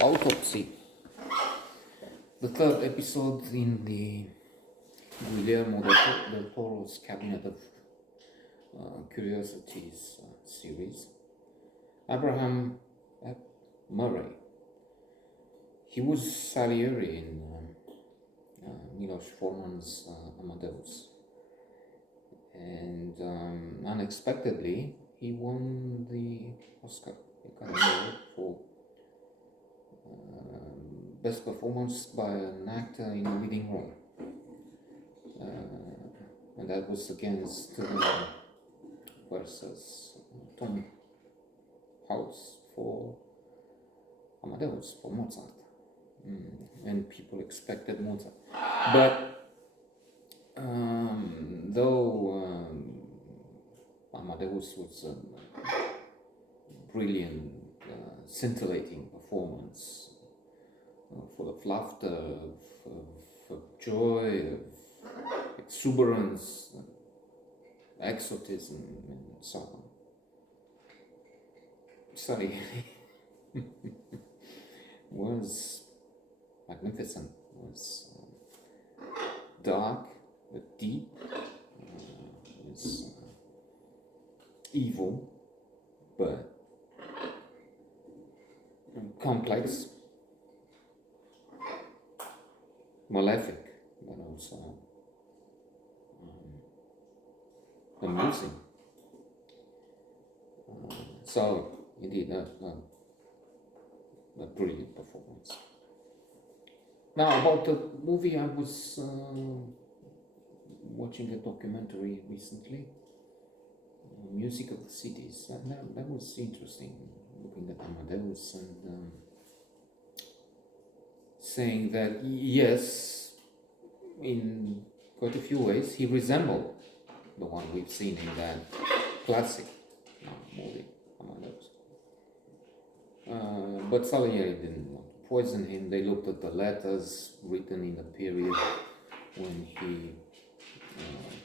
Autopsy, the third episode in the Guillermo del Toro's Cabinet of Curiosities series. Abraham Murray. He was Salieri in Milos Forman's Amadeus, and unexpectedly he won the Oscar Academy Award for Best Performance by an Actor in a Leading Role, and that was against versus Tom House for Amadeus, for Mozart. And people expected Mozart, but though Amadeus was a brilliant, scintillating performance, full of laughter, of joy, of exuberance, exotism, and so on. Sorry, was magnificent, was dark but deep, was evil but complex, malefic but also amusing. So indeed a brilliant performance. Now about the movie, I was watching a documentary recently, Music of the Cities. That was interesting, looking at Amadeus and saying that yes, in quite a few ways, he resembled the one we've seen in that classic movie, Amadeus. But Salieri didn't want to poison him. They looked at the letters written in the period when he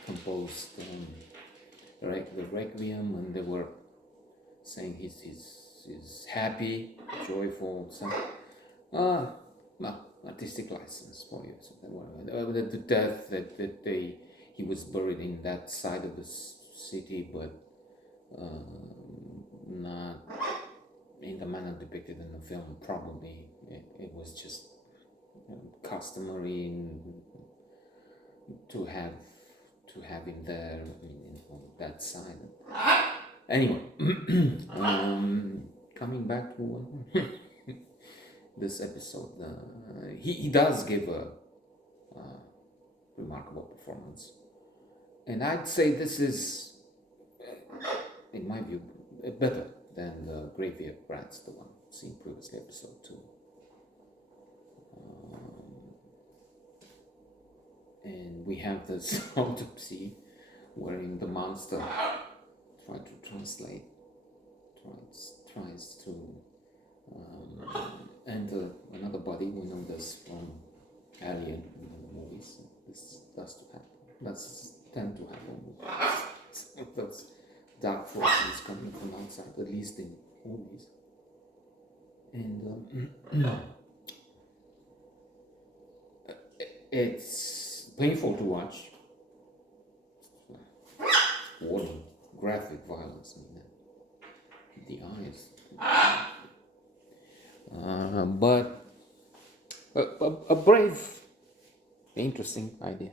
composed the Requiem, and they were saying he's happy, joyful. So, artistic license for you. So the death that he was buried in that side of the city, but not in the manner depicted in the film. Probably it was just customary to have him there, on that side. Anyway, coming back to this episode, he does give a remarkable performance, and I'd say this is, in my view, better than the Graveyard Brats, the one seen previously, episode 2. And we have this autopsy wherein the monster tries to enter another body. We know this from Alien in the movies. This does tend to happen. Some of those dark forces coming from outside, at least in movies. And it's painful to watch. Warning, graphic violence. The eyes. But a brave, interesting idea.